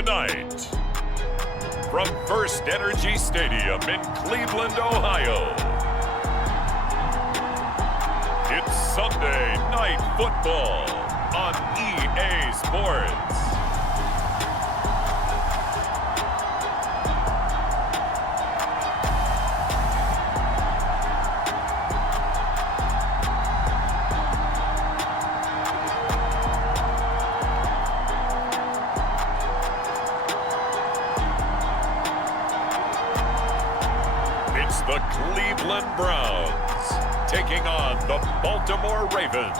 tonight. From First Energy Stadium in Cleveland, Ohio, it's Sunday Night Football on EA Sports. It's the Cleveland Browns taking on the Baltimore Ravens.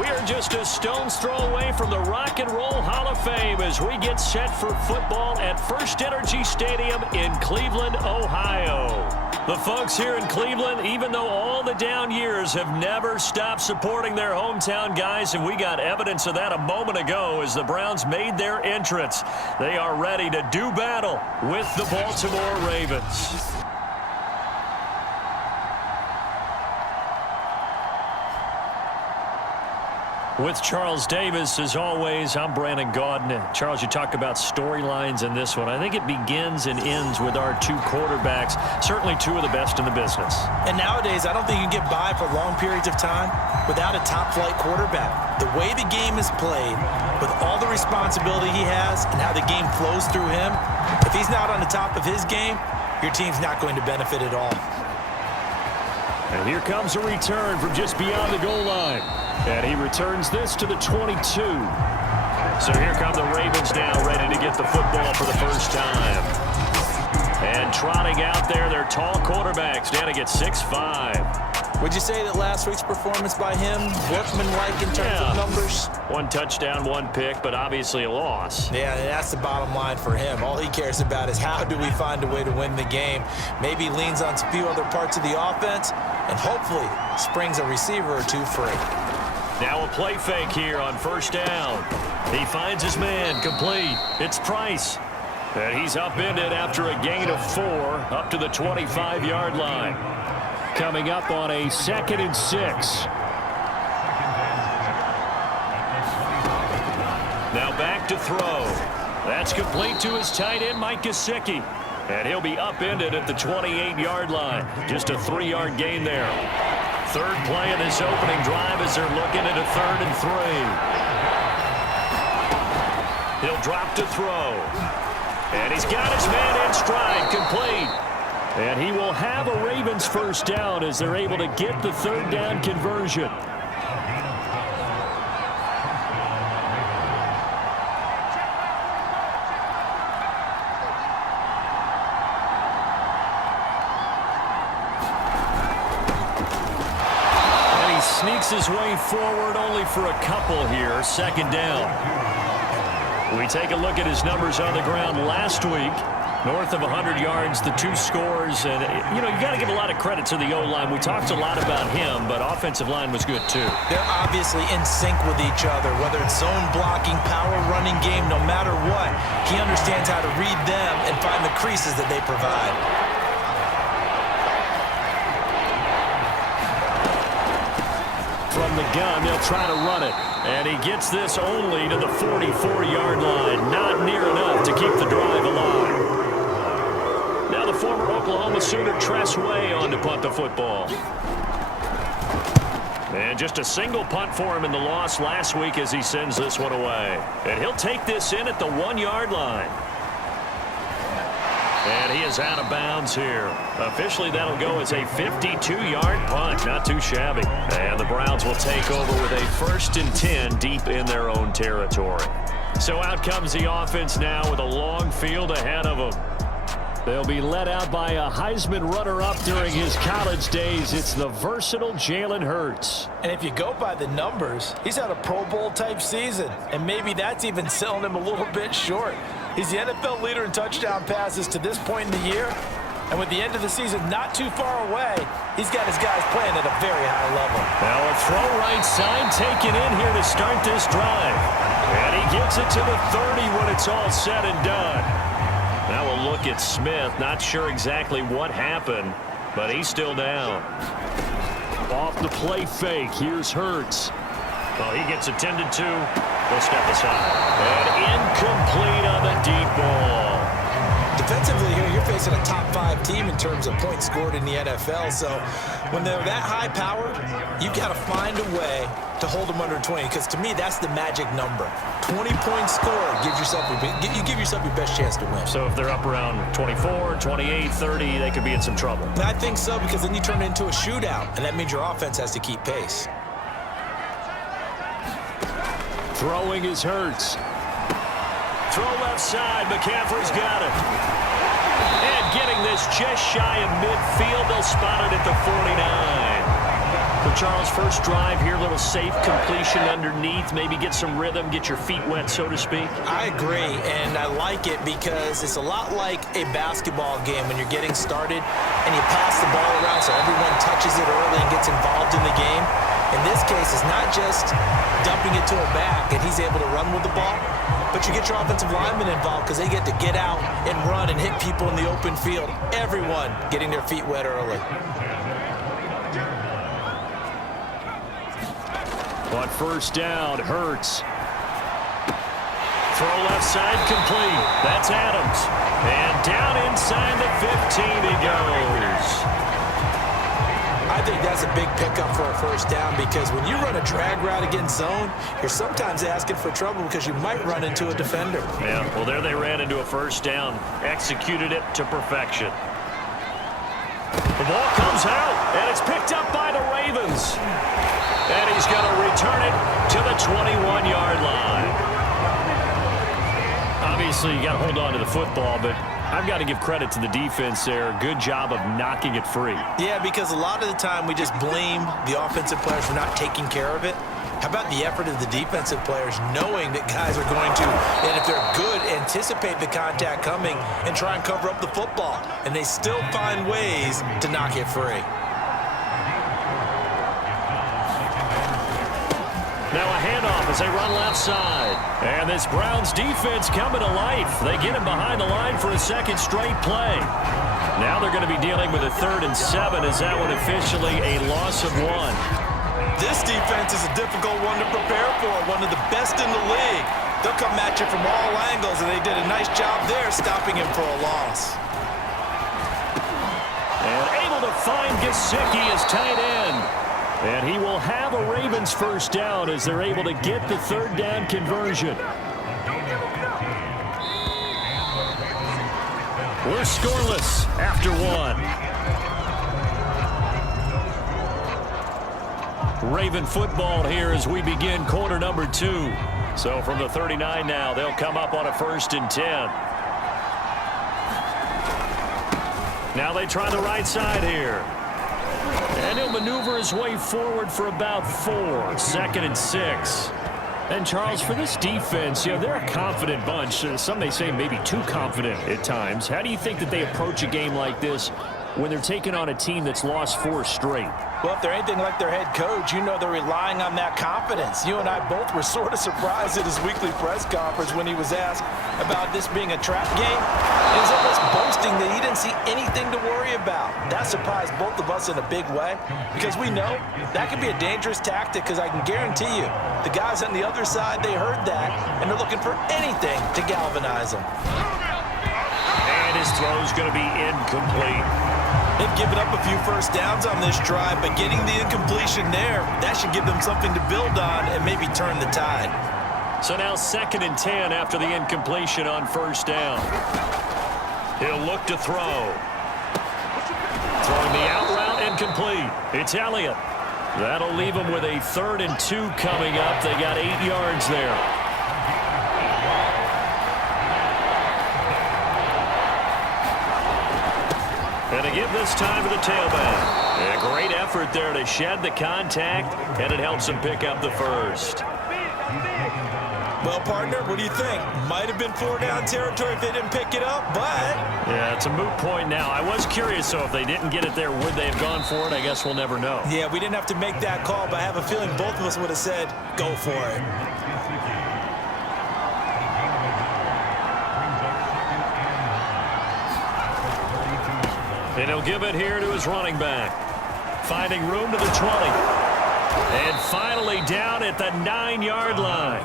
We are just a stone's throw away from the Rock and Roll Hall of Fame as we get set for football at First Energy Stadium in Cleveland, Ohio. The folks here in Cleveland, even though all the down years, have never stopped supporting their hometown guys, and we got evidence of that a moment ago as the Browns made their entrance. They are ready to do battle with the Baltimore Ravens. With Charles Davis, as always, I'm Brandon Gaudin. Charles, you talk about storylines in this one. I think it begins and ends with our two quarterbacks, certainly two of the best in the business. And nowadays, I don't think you can get by for long periods of time without a top-flight quarterback. The way the game is played, with all the responsibility he has and how the game flows through him, if he's not on the top of his game, your team's not going to benefit at all. And here comes a return from just beyond the goal line. And he returns this to the 22. So here come the Ravens now, ready to get the football for the first time. And trotting out there, their tall quarterbacks, standing at 6'5". Would you say that last week's performance by him, workmanlike in terms of numbers? One touchdown, one pick, but obviously a loss. Yeah, that's the bottom line for him. All he cares about is how do we find a way to win the game. Maybe he leans on a few other parts of the offense and hopefully springs a receiver or two free. Now a play fake here on first down. He finds his man, complete. It's Price. And he's upended after a gain of 4 up to the 25-yard line. Coming up on a 2nd and 6. Now back to throw. That's complete to his tight end, Mike Gesicki. And he'll be upended at the 28-yard line. Just a 3-yard gain there. Third play of this opening drive as they're looking at a 3rd and 3. He'll drop to throw. And he's got his man in stride, complete. And he will have a Ravens first down as they're able to get the 3rd down conversion. Sneaks his way forward only for a couple here. 2nd down. We take a look at his numbers on the ground last week. North of 100 yards, the 2 scores. And, you got to give a lot of credit to the O-line. We talked a lot about him, but offensive line was good, too. They're obviously in sync with each other, whether it's zone blocking, power running game, no matter what. He understands how to read them and find the creases that they provide. From the gun, they'll try to run it. And he gets this only to the 44-yard line. Not near enough to keep the drive alive. Now the former Oklahoma Sooner Tress Way on to punt the football. And just a single punt for him in the loss last week as he sends this one away. And he'll take this in at the 1-yard line. And he is out of bounds here. Officially, that'll go as a 52-yard punt. Not too shabby. And the Browns will take over with a 1st and 10 deep in their own territory. So out comes the offense now with a long field ahead of them. They'll be led out by a Heisman runner-up during his college days. It's the versatile Jalen Hurts. And if you go by the numbers, he's had a Pro Bowl-type season. And maybe that's even selling him a little bit short. He's the NFL leader in touchdown passes to this point in the year. And with the end of the season not too far away, he's got his guys playing at a very high level. Now a throw right side taken in here to start this drive. And he gets it to the 30 when it's all said and done. Now we'll look at Smith. Not sure exactly what happened, but he's still down. Off the play fake, here's Hurts. Oh, he gets attended to. He'll step aside. And incomplete on the deep ball. Defensively here, you're facing a top 5 team in terms of points scored in the NFL. So when they're that high-powered, you've got to find a way to hold them under 20. Because to me, that's the magic number. 20 points scored gives yourself you give yourself your best chance to win. So if they're up around 24, 28, 30, they could be in some trouble. I think so, because then you turn it into a shootout, and that means your offense has to keep pace. Throwing is Hurts. Throw left side. McCaffrey's got it. And getting this just shy of midfield. They'll spot it at the 49. For Charles, first drive here, little safe completion underneath. Maybe get some rhythm, get your feet wet, so to speak. I agree, and I like it because it's a lot like a basketball game when you're getting started and you pass the ball around so everyone touches it early and gets involved in the game. In this case, it's not just dumping it to a back and he's able to run with the ball, but you get your offensive linemen involved because they get to get out and run and hit people in the open field. Everyone getting their feet wet early. On first down, Hurts. Throw left side complete. That's Adams. And down inside the 15 he goes. I think that's a big pickup for a first down because when you run a drag route against zone, you're sometimes asking for trouble because you might run into a defender. Yeah, well, there they ran into a first down. Executed it to perfection. The ball comes out, and it's picked up by the Ravens. And he's going to return it to the 21-yard line. Obviously, you got to hold on to the football, but I've got to give credit to the defense there. Good job of knocking it free. Yeah, because a lot of the time we just blame the offensive players for not taking care of it. How about the effort of the defensive players knowing that guys are going to, and if they're good, anticipate the contact coming and try and cover up the football. And they still find ways to knock it free. Now a handoff as they run left side. And this Browns defense coming to life. They get him behind the line for a second straight play. Now they're going to be dealing with a 3rd and 7. Is that one officially a loss of 1? This defense is a difficult one to prepare for, one of the best in the league. They'll come at you from all angles, and they did a nice job there stopping him for a loss. And able to find Gesicki as tight end. And he will have a Ravens first down as they're able to get the 3rd down conversion. We're scoreless after 1. Raven football here as we begin quarter number 2. So from the 39 now, they'll come up on a 1st and 10. Now they try the right side here. And he'll maneuver his way forward for about 4. 2nd and 6. And, Charles, for this defense, you know, they're a confident bunch. Some may say maybe too confident at times. How do you think that they approach a game like this when they're taking on a team that's lost 4 straight? Well, if they're anything like their head coach, you know they're relying on that confidence. You and I both were sort of surprised at his weekly press conference when he was asked about this being a trap game. He was almost boasting that he didn't see anything to worry about. That surprised both of us in a big way because we know that can be a dangerous tactic because I can guarantee you the guys on the other side, they heard that, and they're looking for anything to galvanize them. And his throw's going to be incomplete. They've given up a few first downs on this drive, but getting the incompletion there, that should give them something to build on and maybe turn the tide. So now 2nd and 10 after the incompletion on 1st down. He'll look to throw. Throwing the out route incomplete. It's Elliott. That'll leave him with a 3rd and 2 coming up. They got 8 yards there. And to give this time to the tailback. A great effort there to shed the contact, and it helps him pick up the 1st. Well, partner, what do you think? Might have been 4-down territory if they didn't pick it up, but... Yeah, it's a moot point now. I was curious, so if they didn't get it there, would they have gone for it? I guess we'll never know. Yeah, we didn't have to make that call, but I have a feeling both of us would have said, go for it. And he'll give it here to his running back. Finding room to the 20. And finally down at the 9-yard line.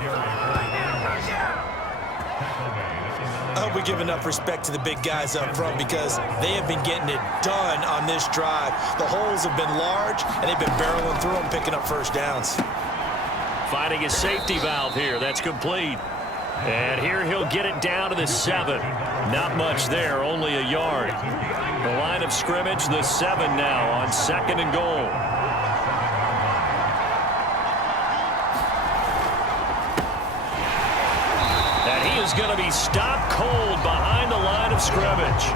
I hope we give enough respect to the big guys up front because they have been getting it done on this drive. The holes have been large, and they've been barreling through them, picking up first downs. Finding his safety valve here. That's complete. And here he'll get it down to the 7. Not much there, only a yard. The line of scrimmage, the 7 now on 2nd and goal. And he is going to be stopped cold behind the line of scrimmage.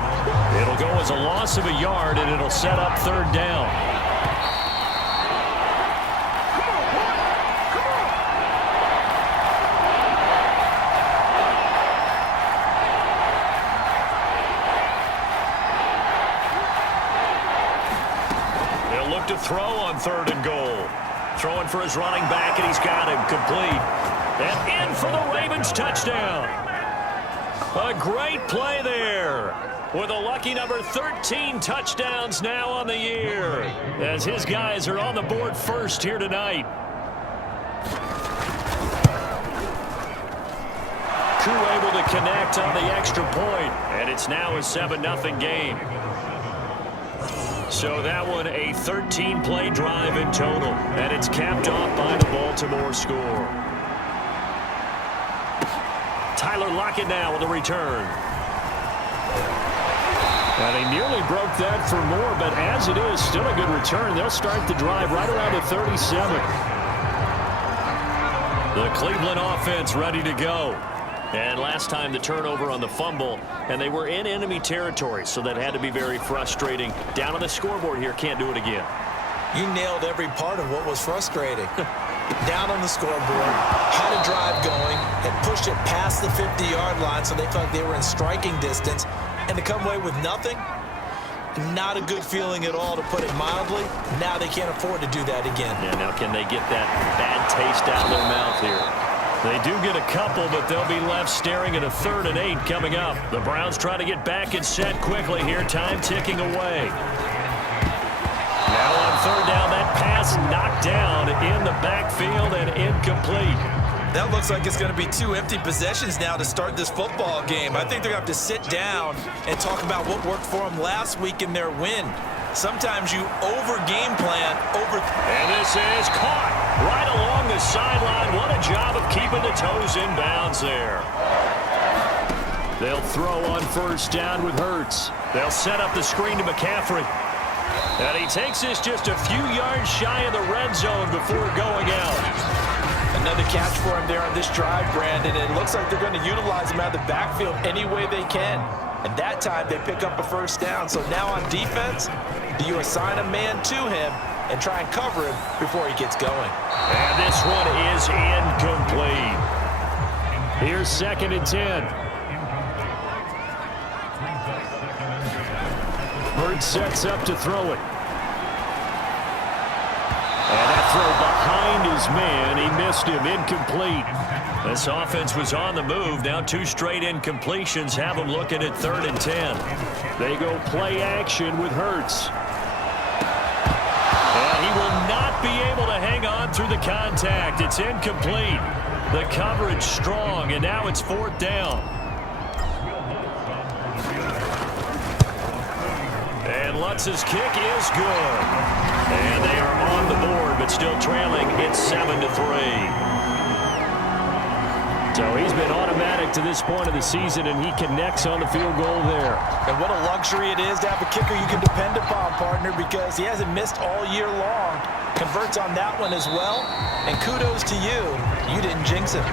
It'll go as a loss of a yard, and it'll set up 3rd down. To throw on 3rd and goal. Throwing for his running back, and he's got him complete. And in for the Ravens touchdown. A great play there. With a lucky number 13 touchdowns now on the year. As his guys are on the board first here tonight. Crew able to connect on the extra point. And it's now a 7-0 game. So that one a 13-play drive in total, and it's capped off by the Baltimore score. Tyler Lockett now with a return. And he nearly broke that for more, but as it is, still a good return. They'll start the drive right around the 37. The Cleveland offense ready to go. And last time the turnover on the fumble, and they were in enemy territory, so that had to be very frustrating. Down on the scoreboard here, can't do it again. You nailed every part of what was frustrating. Down on the scoreboard, had a drive going, had pushed it past the 50-yard line, so they felt like they were in striking distance, and to come away with nothing, not a good feeling at all, to put it mildly. Now they can't afford to do that again. Yeah, now can they get that bad taste out of their mouth here? They do get a couple, but they'll be left staring at a 3rd and 8 coming up. The Browns try to get back and set quickly here. Time ticking away. Now on 3rd down, that pass knocked down in the backfield and incomplete. That looks like it's going to be 2 empty possessions now to start this football game. I think they're going to have to sit down and talk about what worked for them last week in their win. Sometimes you over-game plan, And this is caught right along the sideline. What a job of keeping the toes in bounds there. They'll throw on 1st down with Hurts. They'll set up the screen to McCaffrey. And he takes this just a few yards shy of the red zone before going out. Another catch for him there on this drive, Brandon. It looks like they're going to utilize him out of the backfield any way they can. And that time they pick up a 1st down. So now on defense, do you assign a man to him and try and cover him before he gets going? And this one is incomplete. Here's 2nd and 10. Hurts sets up to throw it. And that throw behind his man. He missed him. Incomplete. This offense was on the move. Now 2 straight incompletions have them looking at 3rd and 10. They go play action with Hurts. And he will not be able to hang on through the contact. It's incomplete. The coverage strong, and now it's 4th down. And Lutz's kick is good. And they are on the board, but still trailing. It's 7-3. So he's been automatic to this point of the season, and he connects on the field goal there. And what a luxury it is to have a kicker you can depend upon, partner, because he hasn't missed all year long. Converts on that one as well, and kudos to you. You didn't jinx him.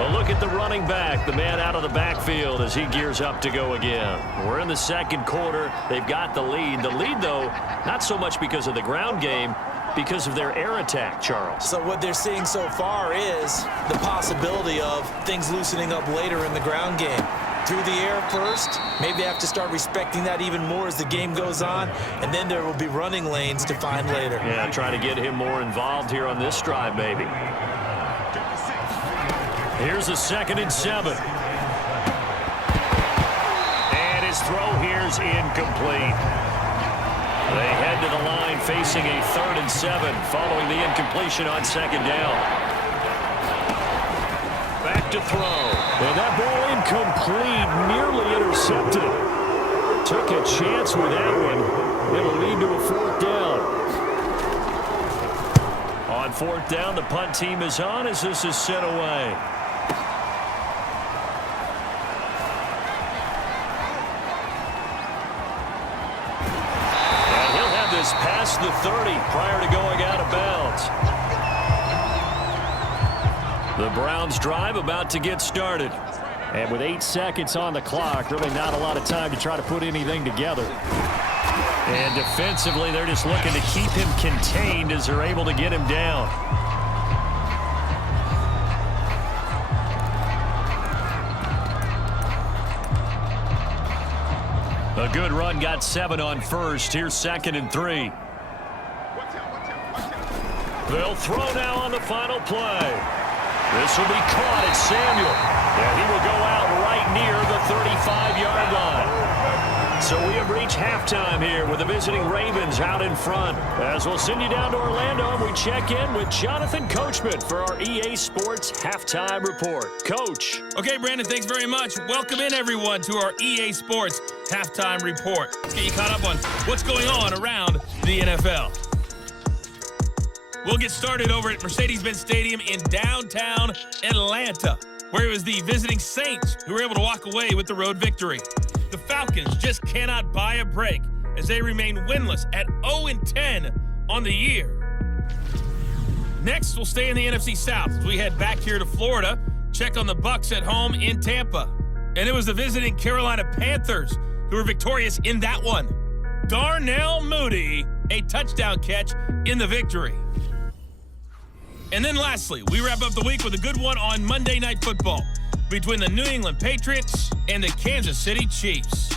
A look at the running back, the man out of the backfield as he gears up to go again. We're in the 2nd quarter. They've got the lead. The lead, though, not so much because of the ground game, because of their air attack, Charles. So what they're seeing so far is the possibility of things loosening up later in the ground game. Through the air first, maybe they have to start respecting that even more as the game goes on, and then there will be running lanes to find later. Yeah, try to get him more involved here on this drive, maybe. Here's a 2nd and 7. And his throw here's incomplete. They head to the line facing a 3rd and 7 following the incompletion on 2nd down. Back to throw. And that ball incomplete, nearly intercepted. Took a chance with that one. It'll lead to a 4th down. On 4th down, the punt team is on as this is sent away. And he'll have this past the 30 prior to going out of bounds. The Browns drive about to get started. And with 8 seconds on the clock, really not a lot of time to try to put anything together. And defensively, they're just looking to keep him contained as they're able to get him down. A good run got 7 on 1st. Here's 2nd and 3. They'll throw now on the final play. This will be caught at Samuel. And he will go out right near the 35-yard line. So we have reached halftime here with the visiting Ravens out in front. As we'll send you down to Orlando, and we check in with Jonathan Coachman for our EA Sports Halftime Report. Coach. Okay, Brandon, thanks very much. Welcome in, everyone, to our EA Sports Halftime Report. Let's get you caught up on what's going on around the NFL. We'll get started over at Mercedes-Benz Stadium in downtown Atlanta, where it was the visiting Saints who were able to walk away with the road victory. The Falcons just cannot buy a break as they remain winless at 0-10 on the year. Next, we'll stay in the NFC South as we head back here to Florida, check on the Bucs at home in Tampa. And it was the visiting Carolina Panthers who were victorious in that one. Darnell Mooney, a touchdown catch in the victory. And then lastly, we wrap up the week with a good one on Monday Night Football between the New England Patriots and the Kansas City Chiefs.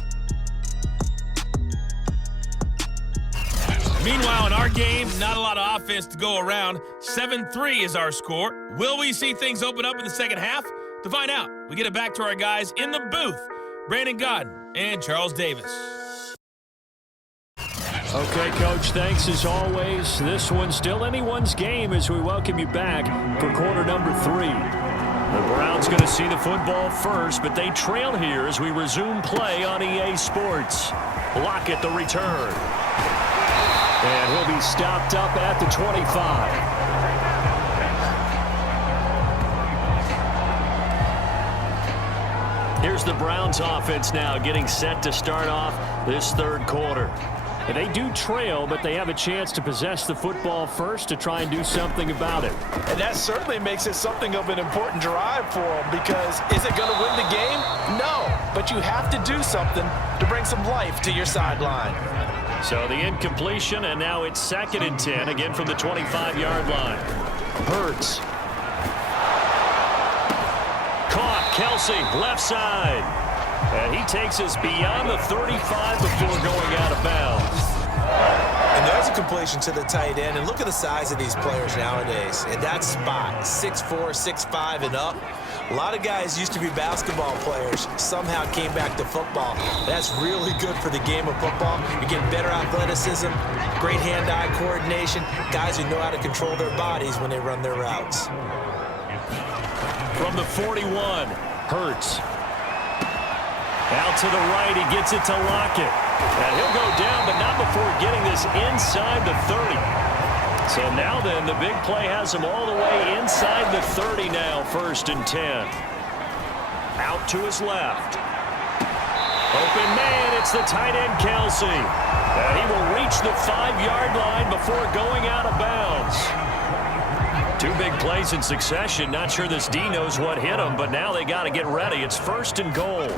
Meanwhile, in our game, not a lot of offense to go around. 7-3 is our score. Will we see things open up in the second half? To find out, we get it back to our guys in the booth, Brandon Godden and Charles Davis. Okay, Coach, thanks as always. This one's still anyone's game as we welcome you back for quarter number 3. The Browns going to see the football first, but they trail here as we resume play on EA Sports. Lockett the return. And he'll be stopped up at the 25. Here's the Browns offense now getting set to start off this 3rd quarter. And they do trail, but they have a chance to possess the football first to try and do something about it. And that certainly makes it something of an important drive for them, because is it going to win the game? No, but you have to do something to bring some life to your sideline. So the incompletion, and now it's 2nd and 10, again from the 25-yard line. Hurts. Caught, Kelsey, left side. And he takes us beyond the 35 before going out of bounds. And there's a completion to the tight end. And look at the size of these players nowadays. In that spot, 6'4", 6'5", and up. A lot of guys used to be basketball players, somehow came back to football. That's really good for the game of football. You get better athleticism, great hand-eye coordination, guys who know how to control their bodies when they run their routes. From the 41, Hurts. Out to the right, he gets it to Lockett. And he'll go down, but not before getting this inside the 30. So now then, the big play has him all the way inside the 30 now, 1st and 10. Out to his left. Open man, it's the tight end, Kelsey. And he will reach the 5-yard line before going out of bounds. 2 big plays in succession. Not sure this D knows what hit him, but now they got to get ready. It's 1st and goal.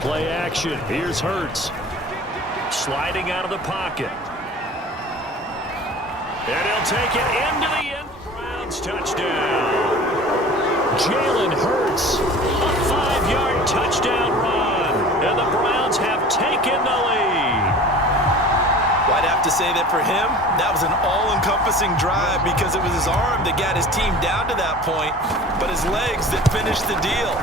Play action. Here's Hurts. Sliding out of the pocket. And he'll take it into the end. Browns touchdown. Jalen Hurts. A 5-yard touchdown run. And the Browns have taken the lead. Well, I'd have to say that for him, that was an all-encompassing drive because it was his arm that got his team down to that point, but his legs that finished the deal.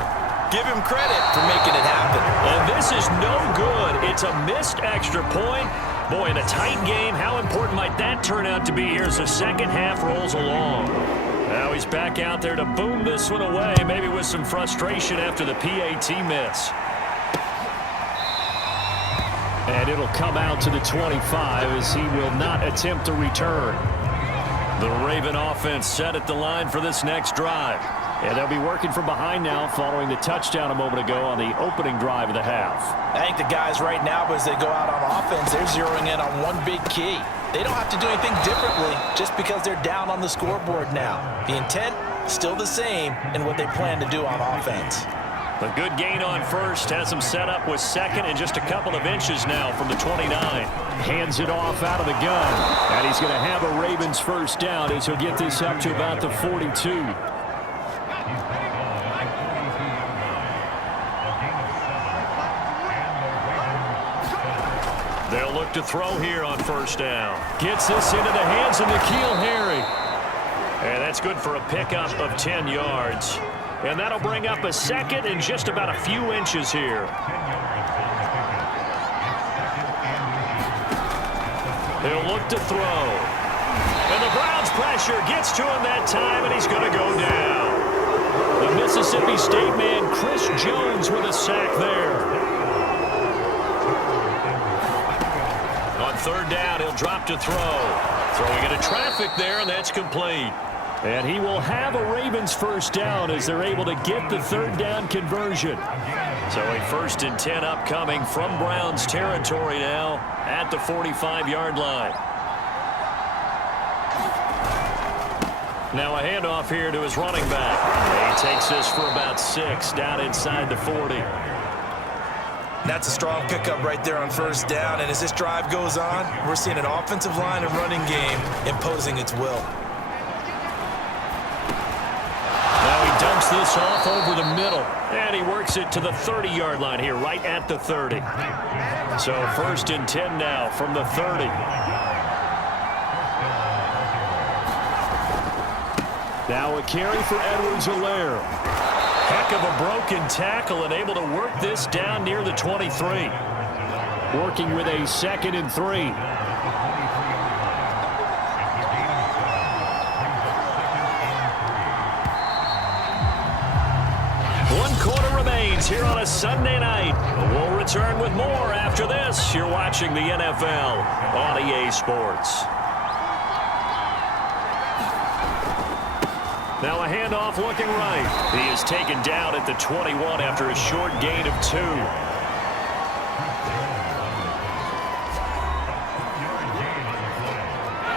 Give him credit for making it happen. And this is no good. It's a missed extra point. Boy, in a tight game, how important might that turn out to be here as the second half rolls along? Now he's back out there to boom this one away, maybe with some frustration after the PAT miss. And it'll come out to the 25 as he will not attempt a return. The Raven offense set at the line for this next drive. And they'll be working from behind now following the touchdown a moment ago on the opening drive of the half. I think the guys right now, as they go out on offense, they're zeroing in on one big key. They don't have to do anything differently just because they're down on the scoreboard now. The intent, still the same in what they plan to do on offense. A good gain on first has him set up with second and just a couple of inches now from the 29. Hands it off out of the gun. And he's going to have a Ravens first down as he'll get this up to about the 42. They'll look to throw here on first down. Gets this into the hands of N'Keal Harry. And that's good for a pickup of 10 yards. And that'll bring up a second and just about a few inches here. He'll look to throw. And the Browns pressure gets to him that time, and he's going to go down. The Mississippi State man, Chris Jones, with a sack there. On third down, he'll drop to throw. Throwing into traffic there, and that's complete. And he will have a Ravens first down as they're able to get the third down conversion. So a 1st and 10 upcoming from Browns territory now at the 45-yard line. Now a handoff here to his running back. He takes this for about 6 down inside the 40. That's a strong pickup right there on first down. And as this drive goes on, we're seeing an offensive line and running game imposing its will. Dumps this off over the middle, and he works it to the 30-yard line here, right at the 30. So 1st and 10 now from the 30. Now a carry for Edwards-Helaire. Heck of a broken tackle and able to work this down near the 23. Working with a 2nd and 3. Here on a Sunday night. We'll return with more after this. You're watching the NFL on EA Sports. Now a handoff looking right. He is taken down at the 21 after a short gain of 2.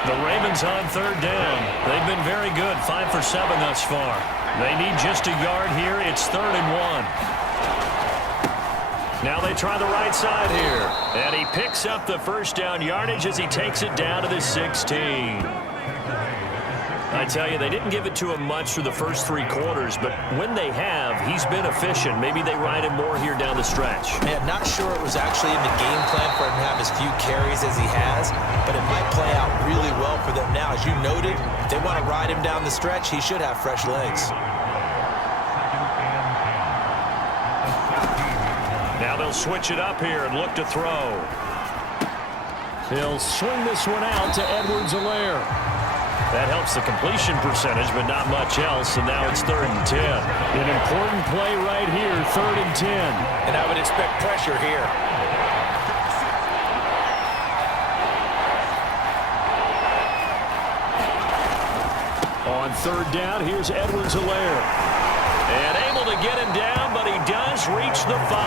The Ravens on third down. They've been very good, 5 for 7 thus far. They need just a yard here. It's 3rd and 1. Now they try the right side here. And he picks up the first down yardage as he takes it down to the 16. I tell you, they didn't give it to him much through the first 3 quarters, but when they have, he's been efficient. Maybe they ride him more here down the stretch. Man, not sure it was actually in the game plan for him to have as few carries as he has, but it might play out really well for them now. As you noted, if they want to ride him down the stretch, he should have fresh legs. Now they'll switch it up here and look to throw. He'll swing this one out to Edwards-Helaire. That helps the completion percentage, but not much else, and now it's 3rd and 10. An important play right here, 3rd and 10. And I would expect pressure here. On third down, here's Edwards-Helaire. And able to get him down, but he does reach the 5.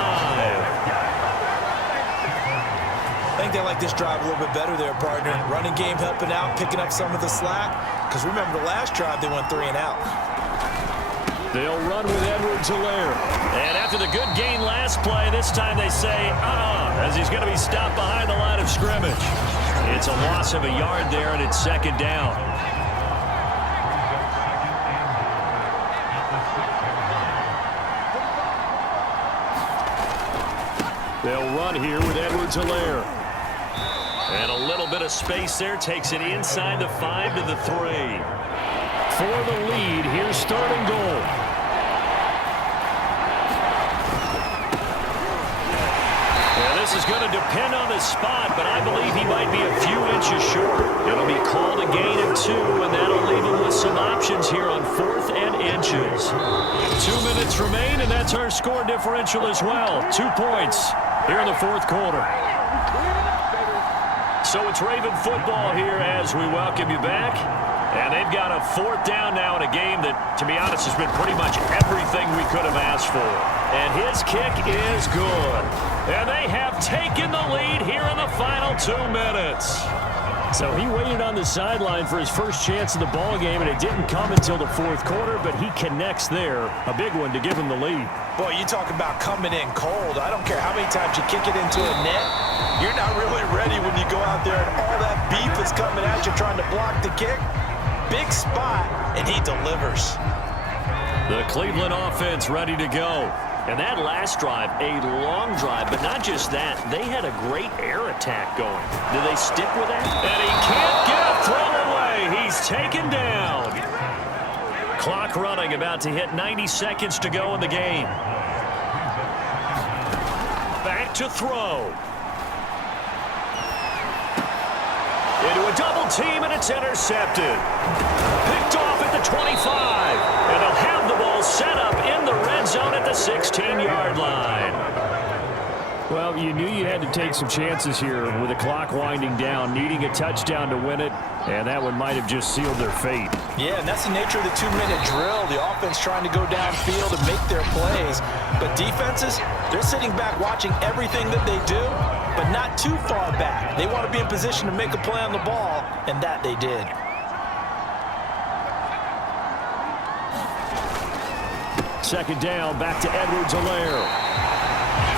I think they like this drive a little bit better there, partner. Running game helping out, picking up some of the slack. Because remember, the last drive, they went 3 and out. They'll run with Edwards-Helaire. And after the good gain last play, this time they say, as he's going to be stopped behind the line of scrimmage. It's a loss of a yard there, and it's 2nd down. They'll run here with Edwards-Helaire. And a little bit of space there takes it inside the 5 to the 3. For the lead, here's 3rd and goal. This is going to depend on the spot, but I believe he might be a few inches short. It'll be called a gain of 2, and that'll leave him with some options here on 4th and inches. 2 minutes remain, and that's our score differential as well. 2 points here in the 4th quarter. So it's Raven football here as we welcome you back. And they've got a 4th down now in a game that, to be honest, has been pretty much everything we could have asked for. And his kick is good. And they have taken the lead here in the final 2 minutes. So he waited on the sideline for his first chance of the ball game, and it didn't come until the 4th quarter, but he connects there. A big one to give him the lead. Boy, you talk about coming in cold. I don't care how many times you kick it into a net. You're not really ready when you go out there and all that beef is coming at you trying to block the kick. Big spot, and he delivers. The Cleveland offense ready to go. And that last drive, a long drive, but not just that. They had a great air attack going. Do they stick with that? And he can't get a throw away. He's taken down. Clock running, about to hit 90 seconds to go in the game. Back to throw. Into a double team, and it's intercepted. Picked off at the 25. And they'll have the ball set up in the red zone at the 16-yard line. Well, you knew you had to take some chances here with the clock winding down, needing a touchdown to win it, and that one might have just sealed their fate. Yeah, and that's the nature of the 2-minute drill. The offense trying to go downfield and make their plays. But defenses, they're sitting back watching everything that they do, but not too far back. They want to be in position to make a play on the ball, and that they did. Second down, back to Edwards-Helaire.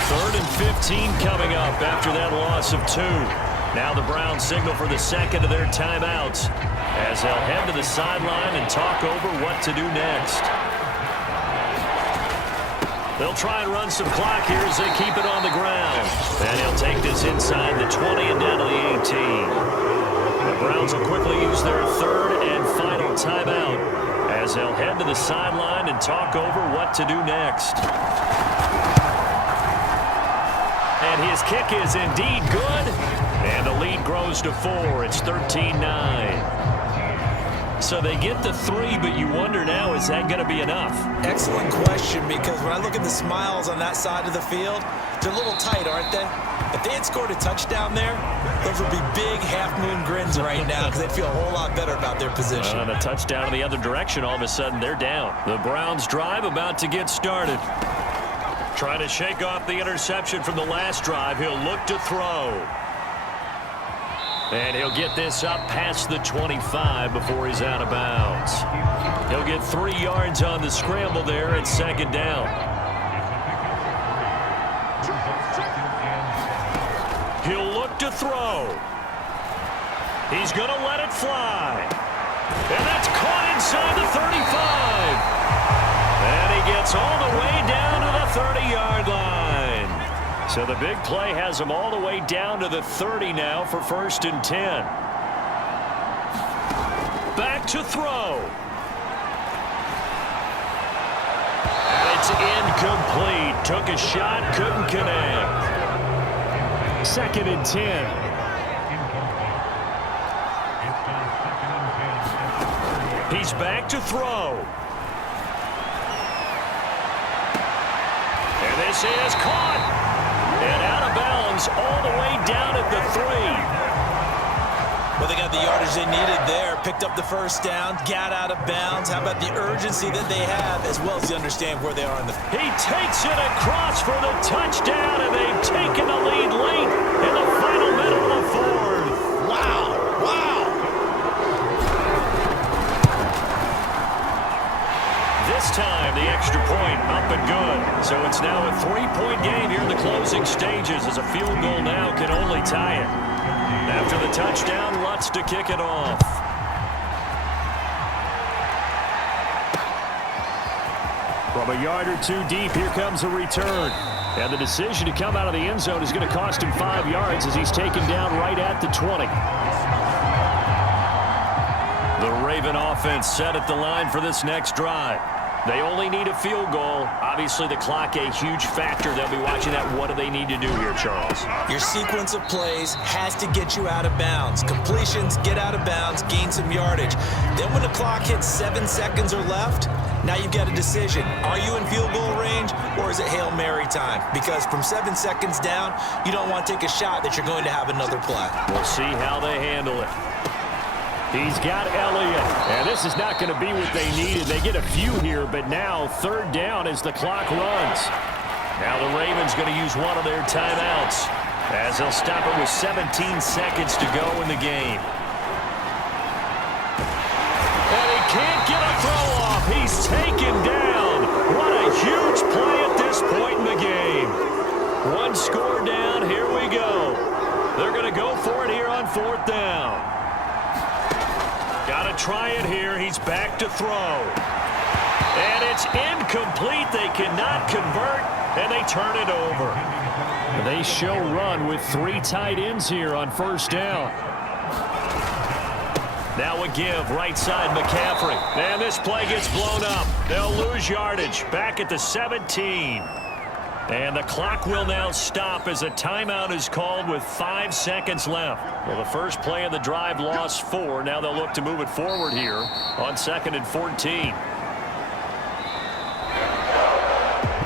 3rd and 15 coming up after that loss of 2. Now the Browns signal for the second of their timeouts as they'll head to the sideline and talk over what to do next. They'll try and run some clock here as they keep it on the ground. And he'll take this inside the 20 and down to the 18. The Browns will quickly use their 3rd and final timeout as they'll head to the sideline and talk over what to do next. And his kick is indeed good. And the lead grows to 4. It's 13-9. So they get the 3, but you wonder now, is that going to be enough? Excellent question, because when I look at the smiles on that side of the field, they're a little tight, aren't they? If they had scored a touchdown there, those would be big half-moon grins right now because they'd feel a whole lot better about their position. And a touchdown in the other direction, all of a sudden they're down. The Browns drive about to get started. Trying to shake off the interception from the last drive. He'll look to throw. And he'll get this up past the 25 before he's out of bounds. He'll get 3 yards on the scramble there at 2nd down. He'll look to throw. He's going to let it fly. And that's caught inside the 35. And he gets all the way down to the 30-yard line. So the big play has him all the way down to the 30 now for 1st and 10. Back to throw. And it's incomplete. Took a shot, couldn't connect. 2nd and 10. He's back to throw. And this is caught. And out of bounds all the way down at the 3. Well, they got the yardage they needed there. Picked up the 1st down, got out of bounds. How about the urgency that they have, as well as they understand where they are in the field? He takes it across for the touchdown, and they've taken the lead late in the final minute of the 4th. Wow, wow. This time, the extra point up and good. So it's now a 3-point game here in the closing stages as a field goal now can only tie it. After the touchdown, Lutz to kick it off. From a yard or 2 deep, here comes a return. And the decision to come out of the end zone is going to cost him 5 yards as he's taken down right at the 20. The Raven offense set at the line for this next drive. They only need a field goal. Obviously, the clock a huge factor. They'll be watching that. What do they need to do here, Charles? Your sequence of plays has to get you out of bounds. Completions, get out of bounds, gain some yardage. Then when the clock hits 7 seconds or left, now you've got a decision. Are you in field goal range, or is it Hail Mary time? Because from 7 seconds down, you don't want to take a shot that you're going to have another play. We'll see how they handle it. He's got Elliott, and this is not going to be what they needed. They get a few here, but now 3rd down as the clock runs. Now the Ravens going to use one of their timeouts as they'll stop it with 17 seconds to go in the game. And he can't get a throw off. He's taken down. What a huge play at this point in the game. 1 score down. Here we go. They're going to go for it here on 4th down. Got to try it here. He's back to throw. And it's incomplete. They cannot convert, and they turn it over. They show run with 3 tight ends here on 1st down. Now a give, right side, McCaffrey. And this play gets blown up. They'll lose yardage. Back at the 17. And the clock will now stop as a timeout is called with 5 seconds left. Well, the first play of the drive lost 4. Now they'll look to move it forward here on 2nd and 14.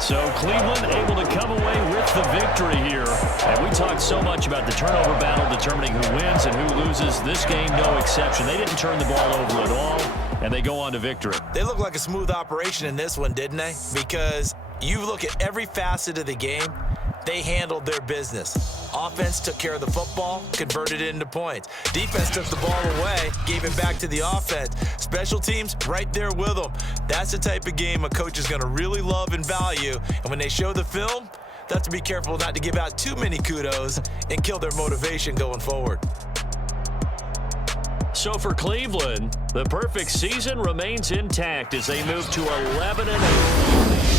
So Cleveland able to come away with the victory here. And we talked so much about the turnover battle determining who wins and who loses. This game, no exception. They didn't turn the ball over at all, and they go on to victory. They look like a smooth operation in this one, didn't they? Because you look at every facet of the game, they handled their business. Offense took care of the football, converted it into points. Defense took the ball away, gave it back to the offense. Special teams, right there with them. That's the type of game a coach is going to really love and value. And when they show the film, they have to be careful not to give out too many kudos and kill their motivation going forward. So for Cleveland, the perfect season remains intact as they move to 11-8.